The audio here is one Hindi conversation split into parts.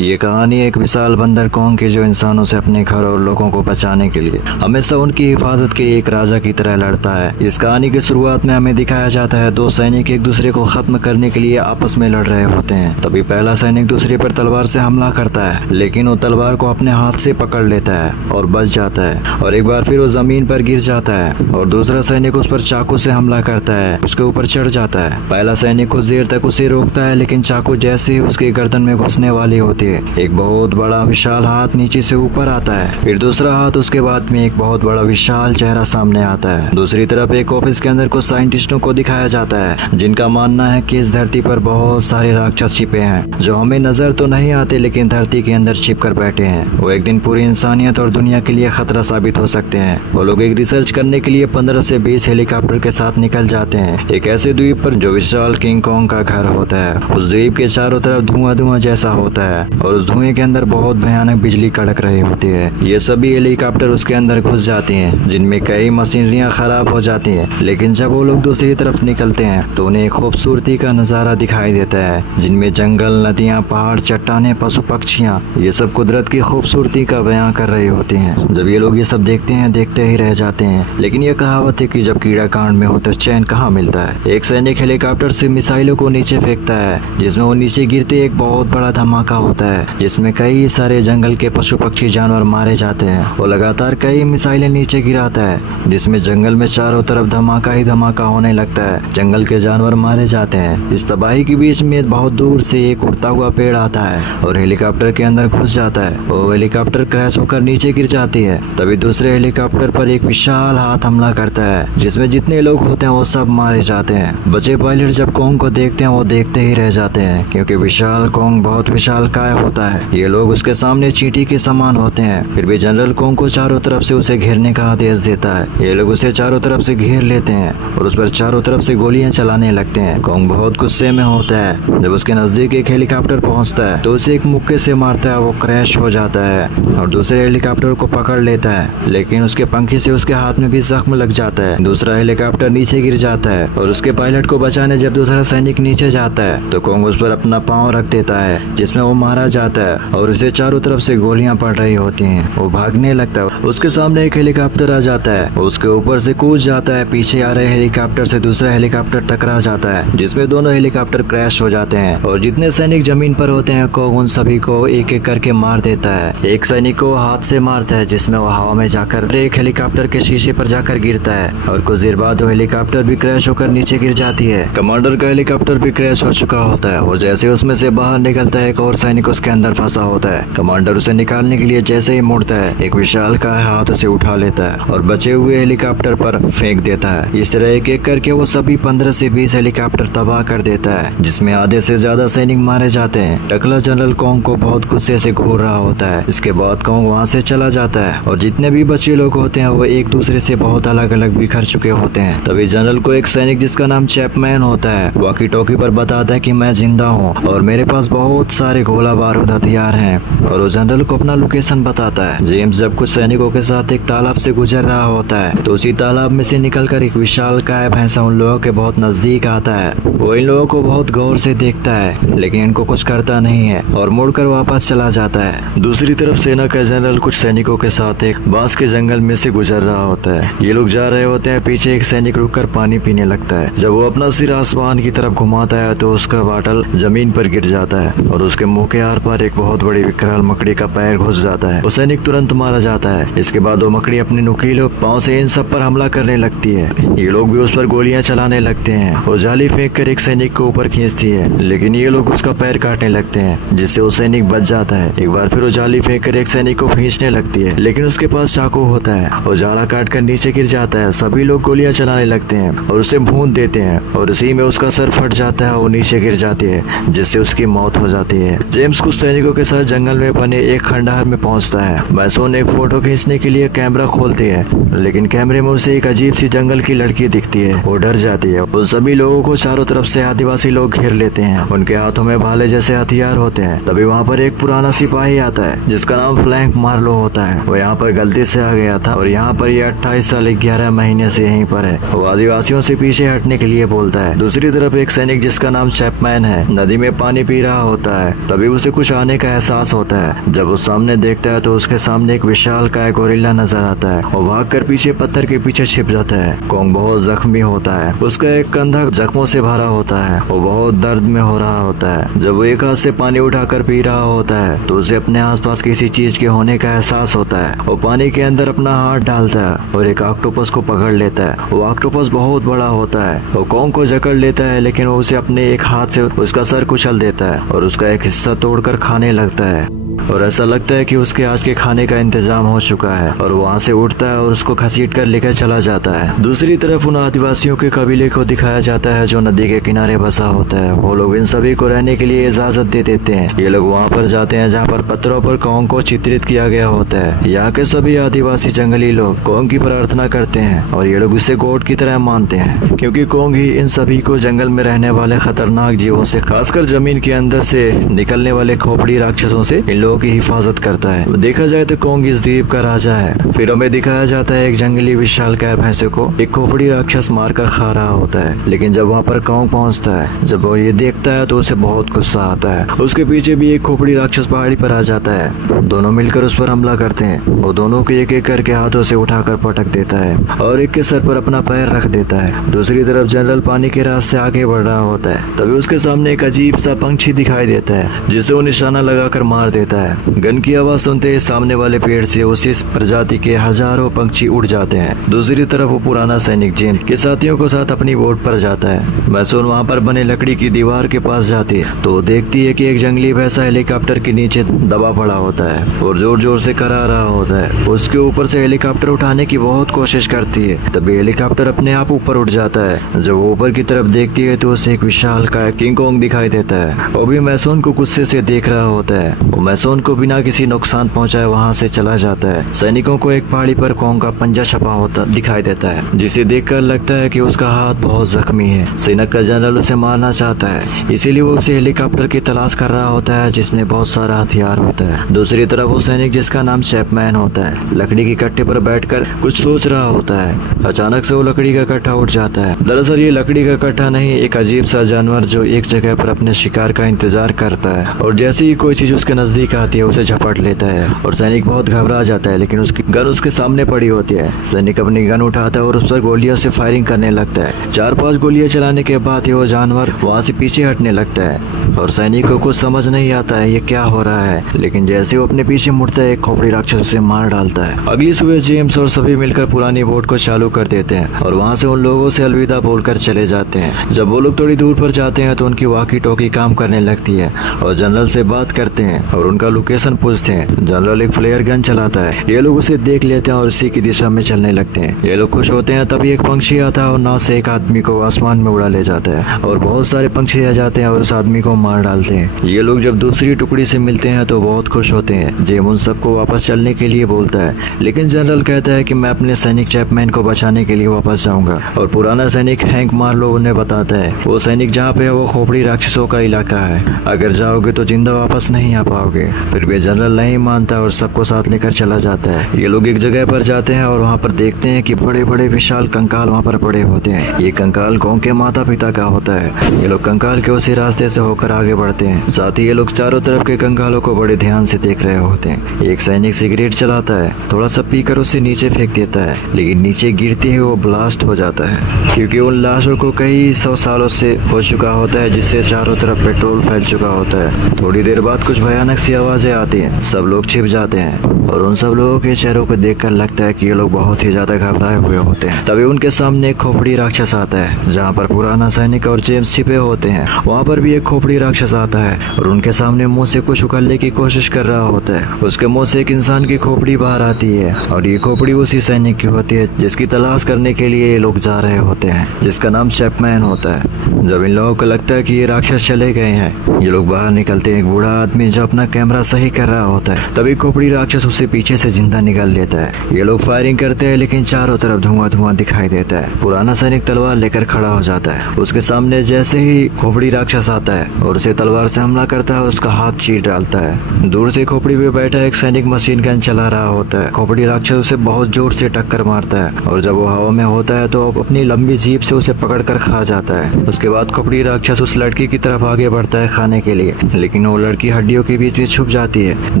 ये कहानी एक विशाल बंदर कौम की जो इंसानों से अपने घर और लोगों को बचाने के लिए हमेशा उनकी हिफाजत के लिए एक राजा की तरह लड़ता है। इस कहानी की शुरुआत में हमें दिखाया जाता है दो सैनिक एक दूसरे को खत्म करने के लिए आपस में लड़ रहे होते हैं। तभी पहला सैनिक दूसरे पर तलवार से हमला करता है, लेकिन वो तलवार को अपने हाथ से पकड़ लेता है और बच जाता है और एक बार फिर वो जमीन पर गिर जाता है और दूसरा सैनिक उस पर चाकू से हमला करता है, उसके ऊपर चढ़ जाता है। पहला सैनिक कुछ देर तक उसे रोकता है, लेकिन चाकू जैसे ही उसके गर्दन में घुसने वाली होती है, एक बहुत बड़ा विशाल हाथ नीचे से ऊपर आता है। फिर दूसरा हाथ, उसके बाद में एक बहुत बड़ा विशाल चेहरा सामने आता है। दूसरी तरफ एक ऑफिस के अंदर कुछ साइंटिस्टों को दिखाया जाता है, जिनका मानना है कि इस धरती पर बहुत सारे राक्षस छिपे हैं जो हमें नजर तो नहीं आते, लेकिन धरती के अंदर छिप कर बैठे हैं। वो एक दिन पूरी इंसानियत और दुनिया के लिए खतरा साबित हो सकते हैं। वो लोग एक रिसर्च करने के लिए 15 से 20 हेलीकॉप्टर के साथ निकल जाते हैं एक ऐसे द्वीप पर जो विशाल किंग कॉन्ग का घर होता है। उस द्वीप के चारों तरफ धुआं धुआं जैसा होता है और उस धुएं के अंदर बहुत भयानक बिजली कड़क रही होती है। ये सभी हेलीकॉप्टर उसके अंदर घुस जाती हैं, जिनमें कई मशीनरियां खराब हो जाती हैं। लेकिन जब वो लोग दूसरी तरफ निकलते हैं तो उन्हें एक खूबसूरती का नजारा दिखाई देता है, जिनमें जंगल, नदियां, पहाड़, चट्टानें, पशु पक्षियां, ये सब कुदरत की खूबसूरती का बयां कर रही होती हैं। जब ये लोग ये सब देखते हैं, देखते ही रह जाते हैं। लेकिन ये कहावत है कि जब कीड़ा कांड में हो तो चैन कहाँ मिलता है। एक सैनिक हेलीकॉप्टर से मिसाइलों को नीचे फेंकता है, जिसमें वो नीचे गिरते एक बहुत बड़ा धमाका होता है, जिसमें कई सारे जंगल के पशु पक्षी जानवर मारे जाते हैं। वो लगातार कई मिसाइलें नीचे गिराता है, जिसमें जंगल में चारों तरफ धमाका ही धमाका होने लगता है। जंगल के जानवर मारे जाते हैं। इस तबाही के बीच में बहुत दूर से एक उड़ता हुआ पेड़ आता है और हेलीकॉप्टर के अंदर घुस जाता है। वो हेलीकॉप्टर क्रैश होकर नीचे गिर जाती है। तभी दूसरे हेलीकॉप्टर पर एक विशाल हाथ हमला करता है, जिसमें जितने लोग होते हैं वो सब मारे जाते हैं। बचे पायलट जब कॉन्ग को देखते हैं वो देखते ही रह जाते हैं, क्योंकि विशाल कॉन्ग बहुत विशाल काय होता है। ये लोग उसके सामने चींटी के समान होते हैं। फिर भी जनरल कॉन्ग को चारों तरफ से उसे घेरने का आदेश देता है। ये लोग उसे चारों तरफ से घेर लेते हैं और उस पर चारों तरफ से गोलियां चलाने लगते हैं। कॉन्ग बहुत गुस्से में होता है। जब उसके नजदीक एक हेलीकॉप्टर पहुंचता है तो उसे एक मुक्के से मारता है। वो क्रैश हो जाता है और दूसरे हेलीकॉप्टर को पकड़ लेता है, लेकिन उसके पंखे से उसके हाथ में भी जख्म लग जाता है। दूसरा हेलीकॉप्टर नीचे गिर जाता है और उसके पायलट को बचाने जब दूसरा सैनिक नीचे जाता है तो कॉन्ग उस पर अपना पांव रख देता है, जिसमें वो मारा जाता है और उसे चारों तरफ से गोलियां पड़ रही होती हैं। वो भागने लगता है। उसके सामने एक हेलीकॉप्टर आ जाता है, उसके ऊपर से कूद जाता है। पीछे आ रहे हेलीकॉप्टर से दूसरा हेलीकॉप्टर टकरा जाता है, जिसमें दोनों हेलीकॉप्टर क्रैश हो जाते हैं और जितने सैनिक जमीन पर होते हैं कॉन्ग उन सभी को एक एक करके मार देता है। एक सैनिक को हाथ से मारता है, जिसमें वो हवा में जाकर एक हेलीकॉप्टर के शीशे पर जाकर गिरता है और कुछ देर बाद वो हेलीकॉप्टर भी क्रैश होकर नीचे गिर जाती है। कमांडर का हेलीकॉप्टर भी क्रैश हो चुका होता है और जैसे उसमें से बाहर निकलता है एक और सैनिक उसके अंदर फंसा होता है। कमांडर उसे निकालने के लिए जैसे ही मुड़ता है एक विशाल का हाथ उसे उठा लेता है और बचे हुए हेलीकॉप्टर पर फेंक देता है। इस तरह एक एक करके वो सभी 15 से 20 हेलीकॉप्टर तबाह कर देता है, जिसमें आधे से ज्यादा सैनिक मारे जाते हैं। टकला जनरल कॉन्ग को बहुत गुस्से से घूर रहा होता है। इसके बाद कॉन्ग वहाँ से चला जाता है और जितने भी बचे लोग होते हैं वो एक दूसरे से बहुत अलग अलग बिखर चुके होते हैं। तभी जनरल को एक सैनिक जिसका नाम चैपमैन होता है वॉकी टॉकी पर बताता है कि मैं जिंदा हूँ और मेरे पास बहुत सारे गोला बारूद हथियार हैं, और वो जनरल को अपना लोकेशन बताता है। जेम्स जब कुछ सैनिकों के साथ एक तालाब से गुजर रहा होता है तो उसी तालाब में से निकलकर एक विशाल काय भैंसा उन लोगों के बहुत नजदीक आता है। वो इन लोगों को बहुत गौर से देखता है, लेकिन इनको कुछ करता नहीं है और मुड़कर वापस चला जाता है। दूसरी तरफ सेना का जनरल कुछ सैनिकों के साथ एक बांस के जंगल में से गुजर रहा होता है। ये लोग जा रहे होते हैं। पीछे एक सैनिक रुककर पानी पीने लगता है। जब वो अपना सिर आसमान की तरफ घुमाता है तो उसका बाटल जमीन पर गिर जाता है और उसके मुंह के आर पार एक बहुत बड़ी विकराल मकड़ी का पैर घुस जाता है। वो सैनिक तुरंत मारा जाता है। इसके बाद वो मकड़ी अपने नुकीले पांव से इन सब पर हमला करने लगती है। ये लोग भी उस पर गोलियां चलाने लगते हैं। वो जाली फेंक कर एक सैनिक को ऊपर खींचती है, लेकिन ये लोग उसका पैर काटने लगते हैं, जिससे वो सैनिक बच जाता है। एक बार फिर वो जाली फेंक कर एक सैनिक को खींचने लगती है, लेकिन उसके पास चाकू होता है। वो जाला काट कर नीचे गिर जाता है। सभी लोग गोलियां चलाने लगते हैं और उसे भून देते हैं और उसी में उसका सर फट जाता है और नीचे गिर जाती है, जिससे उसकी मौत हो जाती है। जेम्स कुछ सैनिकों के साथ जंगल में बने एक खंडहर में पहुंचता है। मैसोन एक फोटो खींचने के लिए कैमरा खोलती है, लेकिन कैमरे में उसे एक अजीब सी जंगल की लड़की दिखती है। वो डर जाती है। उन सभी लोगों को चारों तरफ से आदिवासी लोग घेर लेते हैं। उनके हाथों में भाले जैसे हथियार होते हैं। तभी वहाँ पर एक पुराना सिपाही आता है जिसका नाम फ्लैंक मार्लो होता है। वो यहाँ पर गलती से आ गया था और यहाँ पर ये 28 साल 11 महीने से यहीं पर है। वो आदिवासियों से पीछे हटने के लिए बोलता है। दूसरी तरफ एक सैनिक जिसका नाम चैपमैन है नदी में पानी पी रहा होता है। तभी उसे उसे कुछ आने का एहसास होता है। जब वो सामने देखता है तो उसके सामने एक विशालकाय गोरिल्ला नजर आता है और भागकर पीछे पत्थर के पीछे छिप जाता है। कॉन्ग बहुत जख्मी होता है, उसका एक कंधा जख्मों से भरा होता है, वो बहुत दर्द में हो रहा होता है। जब वो एक हाथ से पानी उठाकर पी रहा होता है तो उसे अपने आसपास किसी चीज के होने का एहसास होता है। वो पानी के अंदर अपना हाथ डालता है और एक ऑक्टोपस को पकड़ लेता है। वो ऑक्टोपस बहुत बड़ा होता है। वो कॉन्ग को जकड़ लेता है, लेकिन वो उसे अपने एक हाथ से उसका सर कुचल देता है और उसका एक हिस्सा तोड़कर खाने लगता है। और ऐसा लगता है कि उसके आज के खाने का इंतजाम हो चुका है और वहाँ से उठता है और उसको घसीट कर लेकर चला जाता है। दूसरी तरफ उन आदिवासियों के कबीले को दिखाया जाता है जो नदी के किनारे बसा होता है। वो लोग इन सभी को रहने के लिए इजाजत दे देते हैं। ये लोग वहाँ पर जाते हैं जहाँ पर पत्थरों पर कॉन्ग को चित्रित किया गया होता है। यहाँ के सभी आदिवासी जंगली लोग कॉन्ग की प्रार्थना करते हैं और ये लोग उसे गॉड की तरह मानते हैं, क्योंकि कॉन्ग ही इन सभी को जंगल में रहने वाले खतरनाक जीवों से, खासकर जमीन के अंदर से निकलने वाले खोपड़ी राक्षसों से इन लोगों की हिफाजत करता है। देखा जाए तो कॉन्ग इस द्वीप का राजा है। फिर हमें दिखाया जाता है एक जंगली विशालकाय भैंसे को एक खोपड़ी राक्षस मारकर खा रहा होता है। लेकिन जब वहाँ पर कॉन्ग पहुँचता है, जब वो ये देखता है तो उसे बहुत गुस्सा आता है। उसके पीछे भी एक खोपड़ी राक्षस पहाड़ी पर आ जाता है। दोनों मिलकर उस पर हमला करते हैं। वो दोनों को एक एक करके हाथों से उठाकर पटक देता है और एक के सर पर अपना पैर रख देता है। दूसरी तरफ जनरल पानी के रास्ते आगे बढ़ रहा होता है। तभी उसके सामने एक अजीब सा पंछी दिखाई देता है जिसे वो निशाना लगाकर मार देता है। गन की आवाज सुनते ही सामने वाले पेड़ से उसी प्रजाति के हजारों पंछी उड़ जाते हैं। दूसरी तरफ वो पुराना सैनिक जेन के साथियों के साथ अपनी बोट पर जाता है। मैसून वहाँ पर बने लकड़ी की दीवार के पास जाती है तो देखती है कि एक जंगली भैंसा हेलीकॉप्टर के नीचे दबा पड़ा होता है और जोर जोर से करा रहा होता है। उसके ऊपर से हेलीकॉप्टर उठाने की बहुत कोशिश करती है। तभी हेलीकॉप्टर अपने आप ऊपर उठ जाता है। जब वो ऊपर की तरफ देखती है तो उसे एक विशालकाय किंग कॉन्ग दिखाई देता है। वो भी मैसून को गुस्से से देख रहा होता है। वो मैसून को बिना किसी नुकसान पहुंचाए वहां से चला जाता है। सैनिकों को एक पहाड़ी पर कॉन्ग का पंजा छपा होता दिखाई देता है, जिसे देखकर लगता है कि उसका हाथ बहुत जख्मी है। सेना का जनरल उसे मारना चाहता है, इसीलिए वो उसे हेलीकॉप्टर की तलाश कर रहा होता है जिसमें बहुत सारा हथियार होता है। दूसरी तरफ वो सैनिक जिसका नाम चैपमैन होता है लकड़ी की कट्टे पर बैठकर कुछ सोच रहा होता है। अचानक से वो लकड़ी का कट्टा उठ जाता है। दरअसल ये लकड़ी का कट्टा नहीं, एक अजीब सा जानवर जो एक जगह पर अपने शिकार का इंतजार करता है और जैसे ही कोई चीज उसके नजदीक आती है उसे झपट लेता है और सैनिक बहुत घबरा जाता है। लेकिन उसकी गन उसके सामने पड़ी होती है। सैनिक अपनी गन उठाता है और उस पर गोलियों से फायरिंग करने लगता है। 4-5 गोलियां चलाने के बाद वो जानवर वहाँ से पीछे हटने लगता है और सैनिक को कुछ समझ नहीं आता है ये क्या हो रहा है। लेकिन जैसे वो अपने पीछे मुड़ता है एक खोपड़ी राक्षस उसे मार डालता है। अगली सुबह जेम्स और सभी मिलकर पुरानी बोट को चालू कर देते हैं और वहाँ से उन लोगों से अलविदा बोलकर चले जाते हैं। जब वो लोग थोड़ी दूर पर जाते हैं तो उनकी वाकी टॉकी काम करने लगती है और जनरल से बात करते हैं और उनका लोकेशन पूछते हैं। जनरल एक फ्लेयर गन चलाता है। ये लोग उसे देख लेते हैं और उसी की दिशा में चलने लगते हैं। ये लोग खुश होते हैं। तभी एक पंछी आता है और नाव से एक आदमी को आसमान में उड़ा ले जाता है और बहुत सारे पंछी आ जाते हैं और उस आदमी को मार डालते हैं। ये लोग जब दूसरी टुकड़ी से मिलते हैं तो बहुत खुश होते हैं। जेम उन सबको वापस चलने के लिए बोलता है, लेकिन जनरल कहता है कि मैं अपने सैनिक चैपमैन को बचाने के लिए वापस जाऊंगा। और पुराना सैनिक हैंक मार्लो उन्हें बताता है वो सैनिक जहाँ पे है वो खोपड़ी राक्षसों का इलाका है, अगर जाओगे तो जिंदा वापस नहीं आ पाओगे। फिर भी जनरल नहीं मानता और सबको साथ लेकर चला जाता है। ये लोग एक जगह पर जाते हैं और वहाँ पर देखते हैं कि बड़े बड़े विशाल कंकाल वहाँ पर पड़े होते हैं। ये कंकाल कॉन्ग के माता पिता का होता है। ये लोग कंकाल के उसी रास्ते से होकर आगे बढ़ते हैं। साथ ही ये लोग चारों तरफ के कंकालों को बड़े ध्यान से देख रहे होते हैं। एक सैनिक सिगरेट चलाता है, थोड़ा सा पीकर उसे नीचे फेंक देता है, लेकिन नीचे गिरते ही वो ब्लास्ट हो जाता है क्योंकि उन लाशों को कई 100 सालों से हो चुका होता है, जिससे चारों तरफ पेट्रोल फैल चुका होता है। थोड़ी देर बाद कुछ भयानक सी आवाजें आती हैं। सब लोग छिप जाते हैं और उन सब लोगों के चेहरों को देखकर लगता है कि ये लोग बहुत ही ज्यादा घबराए हुए होते हैं। तभी उनके सामने एक खोपड़ी राक्षस आता है जहाँ पर पुराना सैनिक और जेम्स छिपे होते हैं। वहाँ पर भी एक खोपड़ी राक्षस आता है और उनके सामने मुंह से कुछ उगलने की कोशिश कर रहा होता है। उसके मुंह से एक इंसान की खोपड़ी बाहर आती है और ये खोपड़ी उसी सैनिक की होती है जिसकी तलाश करने के लिए ये लोग जा रहे होते हैं, जिसका नाम चैपमैन होता है। जब इन लोगों को लगता है कि ये राक्षस चले गए हैं, ये लोग बाहर निकलते हैं। एक बूढ़ा आदमी जो अपना कैमरा सारा सही कर रहा होता है तभी खोपड़ी राक्षस उसे पीछे से जिंदा निकाल लेता है। ये लोग फायरिंग करते हैं लेकिन चारों तरफ धुआं धुआं दिखाई देता है। पुराना सैनिक तलवार लेकर खड़ा हो जाता है। उसके सामने जैसे ही खोपड़ी राक्षस आता है और उसे तलवार से हमला करता है, उसका हाथ चीर डालता है। दूर से खोपड़ी पे बैठा एक सैनिक मशीन गन चला रहा होता है। खोपड़ी राक्षस उसे बहुत जोर से टक्कर मारता है और जब वो हवा में होता है तो अपनी लंबी जीभ से उसे पकड़कर खा जाता है। उसके बाद खोपड़ी राक्षस उस लड़की की तरफ आगे बढ़ता है खाने के लिए, लेकिन वो लड़की हड्डियों के बीच में छुप जाती है।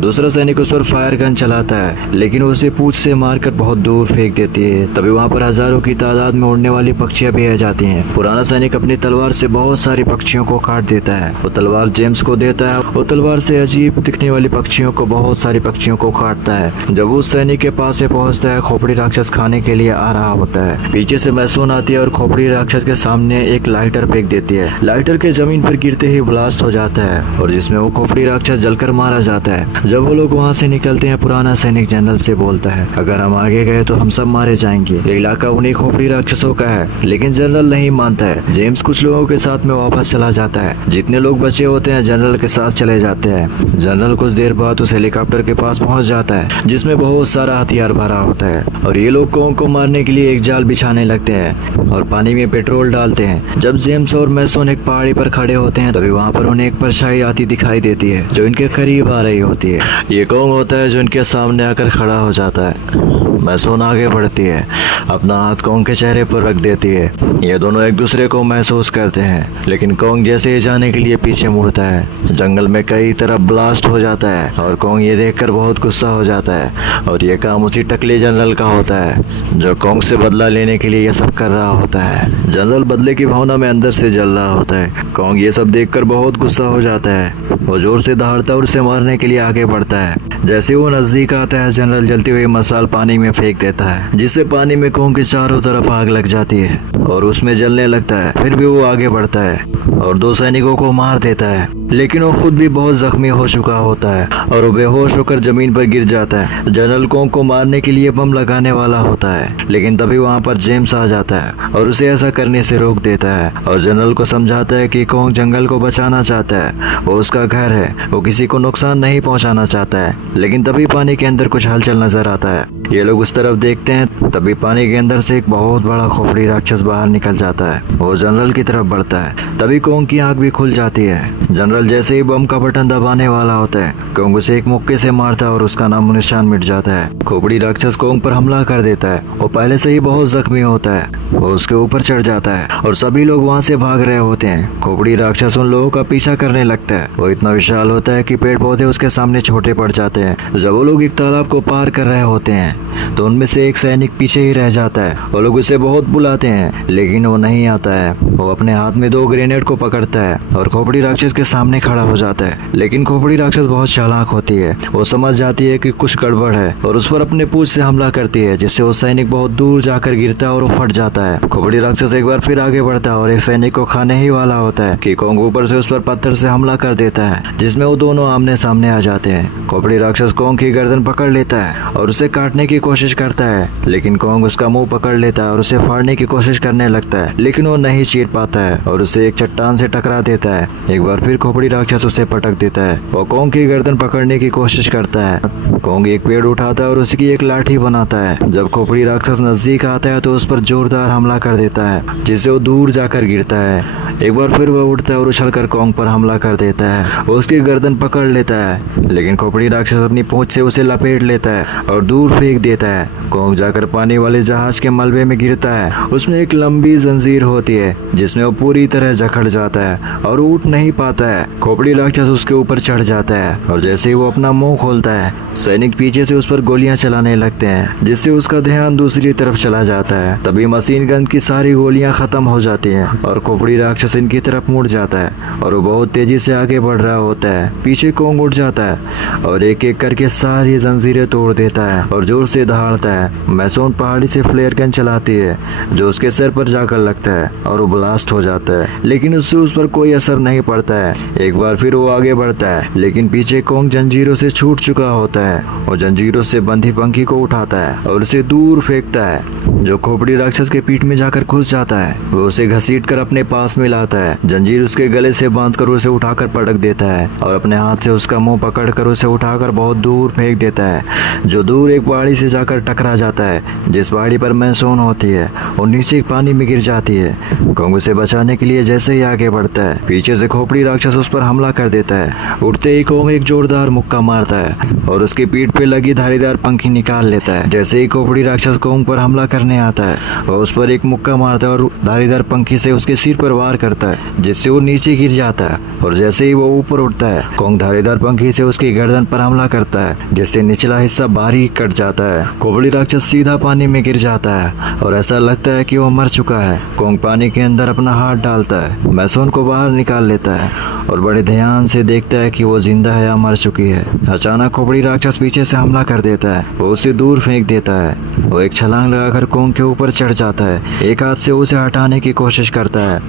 दूसरा सैनिक उस पर फायर गन चलाता है लेकिन उसे पूंछ से मारकर बहुत दूर फेंक देती है। तभी वहाँ पर हजारों की तादाद में उड़ने वाली पक्षियां भी आ जाती हैं। पुराना सैनिक अपनी तलवार से बहुत सारी पक्षियों को काट देता है। वो तलवार जेम्स को देता है। वो तलवार से अजीब दिखने वाली पक्षियों को बहुत सारी पक्षियों को काटता है। जब उस सैनिक के पास से पहुंचता है, खोपड़ी राक्षस खाने के लिए आ रहा होता है। पीछे से मैसोन आती है और खोपड़ी राक्षस के सामने एक लाइटर फेंक देती है। लाइटर के जमीन पर गिरते ही ब्लास्ट हो जाता है और जिसमें वो खोपड़ी राक्षस जलकर मारा जाता है। जब वो लोग वहाँ से निकलते हैं, पुराना सैनिक जनरल से बोलता है, अगर हम आगे गए तो हम सब मारे जाएंगे। ये इलाका उन्हीं खोपड़ी राक्षसों का है। लेकिन जनरल नहीं मानता है। जेम्स कुछ लोगों के साथ में वापस चला जाता है। जितने लोग बचे होते हैं जनरल के साथ चले जाते हैं। जनरल कुछ देर बाद उस हेलीकॉप्टर के पास पहुंच जाता है जिसमें बहुत सारा हथियार भरा होता है और ये लोग कोंग को मारने के लिए एक जाल बिछाने लगते हैं और पानी में पेट्रोल डालते हैं। जब जेम्स और मैसोन एक पहाड़ी पर खड़े होते हैं तभी वहाँ पर उन्हें एक परछाई आती दिखाई देती है जो इनके करीब आ रही होती है। ये कोंग होता है जो इनके सामने आकर खड़ा हो जाता है। मैसोन आगे बढ़ती है, अपना हाथ कोंग के चेहरे पर रख देती है। ये दोनों एक दूसरे को महसूस करते हैं लेकिन कोंग जैसे ही जाने के लिए पीछे मुड़ता है, जंगल में कई तरफ ब्लास्ट हो जाता है और कोंग ये देखकर बहुत गुस्सा हो जाता है और ये काम उसी टकले जनरल का होता है जो कोंग से बदला लेने के लिए ये सब कर रहा होता है। जनरल बदले की भावना में अंदर से जल रहा होता है। कोंग ये सब देखकर बहुत गुस्सा हो जाता है। वो जोर से दहाड़ता और उसे मारने के लिए आगे बढ़ता है। जैसे वो नजदीक आता है, जनरल जलती हुई मसाल पानी में फेंक देता है जिससे पानी में कोंग के चारों तरफ आग लग जाती है और उसमें जलने लगता है। फिर भी वो आगे बढ़ता है और दो सैनिकों को मार देता है, लेकिन वो खुद भी बहुत जख्मी हो चुका होता है और वो बेहोश होकर जमीन पर गिर जाता है। जनरल कोंग को मारने के लिए बम लगाने वाला होता है लेकिन तभी वहाँ पर जेम्स आ जाता है और उसे ऐसा करने से रोक देता है और जनरल को समझाता है कि कोंग जंगल को बचाना चाहता है, वो उसका घर है, वो किसी को नुकसान नहीं पहुँचाना चाहता है। लेकिन तभी पानी के अंदर कुछ हलचल नजर आता है। ये लोग उस तरफ देखते हैं, तभी पानी के अंदर से एक बहुत बड़ा खोपड़ी राक्षस बाहर निकल जाता है। वो जनरल की तरफ बढ़ता है। तभी कोंग की आंख भी खुल जाती है। जनरल जैसे ही बम का बटन दबाने वाला होता है, कोंग उसे एक मुक्के से मारता है और उसका नामो निशान मिट जाता है। खोपड़ी राक्षस कोंग पर हमला कर देता है। वो पहले से ही बहुत जख्मी होता है। वो उसके ऊपर चढ़ जाता है और सभी लोग वहाँ से भाग रहे होते हैं। खोपड़ी राक्षस उन लोगों का पीछा करने लगता है। वो इतना विशाल होता है कि पेड़ पौधे उसके सामने छोटे पड़ जाते हैं। जब वो लोग एक तालाब को पार कर रहे होते हैं तो उनमें से एक सैनिक पीछे ही रह जाता है। वो लोग उसे बहुत बुलाते हैं लेकिन वो नहीं आता है। वो अपने हाथ में 2 ग्रेनेड को पकड़ता है और खोपड़ी राक्षस के सामने खड़ा हो जाता है। लेकिन खोपड़ी राक्षस बहुत चालाक होती है। वो समझ जाती है कि कुछ गड़बड़ है और उस पर अपने पूंछ से हमला करती है जिससे वो सैनिक बहुत दूर जाकर गिरता है और वो फट जाता है। खोपड़ी राक्षस एक बार फिर आगे बढ़ता है और एक सैनिक को खाने ही वाला होता है कि कोंग ऊपर से उस पर पत्थर से हमला कर देता है जिसमें वो दोनों आमने सामने आ जाते हैं। खोपड़ी राक्षस कोंग की गर्दन पकड़ लेता है और उसे काटने की कोशिश करता है लेकिन कोंग उसका मुंह पकड़ लेता है और उसे फाड़ने की कोशिश करने लगता है लेकिन वो नहीं चीर पाता है और उसे एक चट्टान से टकरा देता है। एक बार फिर खोपड़ी राक्षस उसे पटक देता है। वो कोंग की गर्दन पकड़ने की कोशिश करता है। कोंग एक पेड़ उठाता है और उसकी एक लाठी बनाता है। जब खोपड़ी राक्षस नजदीक आता है तो उस पर जोरदार हमला कर देता है जिससे वो दूर जाकर गिरता है। एक बार फिर वह उठता है और उछलकर कोंग पर हमला कर देता है। वो उसकी गर्दन पकड़ लेता है लेकिन खोपड़ी राक्षस अपनी पूंछ से उसे लपेट लेता है और दूर फेंक देता है। कोंग जाकर पानी वाले जहाज के मलबे में गिरता है। उसमें एक लंबी जंजीर होती है जिसमें वो पूरी तरह जकड़ जाता है और उठ नहीं पाता है। खोपड़ी राक्षस उसके ऊपर चढ़ जाता है और जैसे ही वो अपना मुंह खोलता है, सैनिक पीछे से उस पर गोलियां चलाने लगते हैं जिससे उसका ध्यान दूसरी तरफ चला जाता है। तभी मशीन गन की सारी गोलियां खत्म हो जाती हैं और खोपड़ी राक्षस इनकी तरफ मुड़ जाता है और वो बहुत तेजी से आगे बढ़ रहा होता है। पीछे कोंग उठ जाता है और एक एक करके सारी जंजीरें तोड़ देता है और जोर से दहाड़ता है। मैसोन पहाड़ी से फ्लेयर गन चलाती है जो उसके सिर पर जाकर लगता है और वो ब्लास्ट हो जाता है लेकिन उससे उस पर कोई असर नहीं पड़ता है। एक बार फिर वो आगे बढ़ता है लेकिन पीछे कोंग जंजीरों से छूट चुका होता है और जंजीरों से बंधी पंखी को उठाता है और उसे दूर फेंकता है। जो खोपड़ी राक्षस के पीठ में जाकर घुस जाता है। वो उसे घसीट कर अपने पास में लाता है, जंजीर उसके गले से बांधकर उसे उठाकर पटक देता है और अपने हाथ से उसका मुंह पकड़कर उसे उठाकर बहुत दूर फेंक देता है, जो दूर एक पहाड़ी से जाकर टकरा जाता है, जिस पहाड़ी पर मैसोन होती है और नीचे पानी में गिर जाती है। कोंग उसे बचाने के लिए जैसे ही आगे बढ़ता है, पीछे से खोपड़ी राक्षस उस पर हमला कर देता है। उठते ही कोंग एक जोरदार मुक्का मारता है और उसकी पीठ पे लगी धारीदार पंखी निकाल लेता है। जैसे ही खोपड़ी राक्षस कोंग पर हमला करने आता है, वह उस पर एक मुक्का मारता है और धारीदार पंखी से उसके सिर पर वार करता है, जिससे वो नीचे गिर जाता है। और जैसे ही वो ऊपर उठता है, कोंग धारीदार पंखी से उसकी गर्दन पर हमला करता है, जिससे निचला हिस्सा बारीक कट जाता है। खोपड़ी राक्षस सीधा पानी में गिर जाता है और ऐसा लगता है कि वो मर चुका है। कोंग पानी के अंदर अपना हाथ डालता है, मैसोन को बाहर निकाल लेता है और बड़े ध्यान से देखता है कि वो जिंदा है या मर चुकी है। अचानक खोपड़ी राक्षस पीछे से हमला कर देता है, वो उसे दूर फेंक देता है। वो एक छलांग लगाकर कोंग के ऊपर चढ़ जाता है, एक हाथ से उसे हटाने की कोशिश करता है,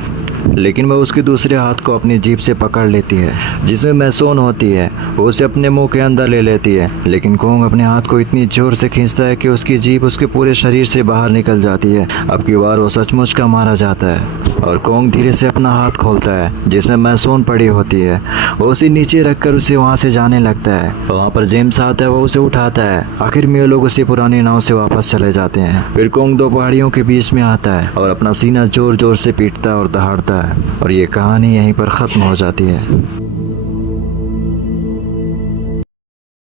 लेकिन वह उसके दूसरे हाथ को अपनी जीभ से पकड़ लेती है, जिसमें मैसोन होती है। वो उसे अपने मुंह के अंदर ले लेती है, लेकिन कोंग अपने हाथ को इतनी जोर से खींचता है कि उसकी जीभ उसके पूरे शरीर से बाहर निकल जाती है। अब की बार वो सचमुच का मारा जाता है और कोंग धीरे से अपना हाथ खोलता है, जिसमें मैसोन पड़ी होती है। वो उसे नीचे रखकर उसे वहाँ से जाने लगता है। वहाँ पर जेम्स आता है, वो उसे उठाता है। आखिर में लोग उसी पुरानी नाव से वापस चले जाते हैं। फिर कोंग दो पहाड़ियों के बीच में आता है और अपना सीना जोर जोर से पीटता और दहाड़ता है और ये कहानी यहीं पर ख़त्म हो जाती है।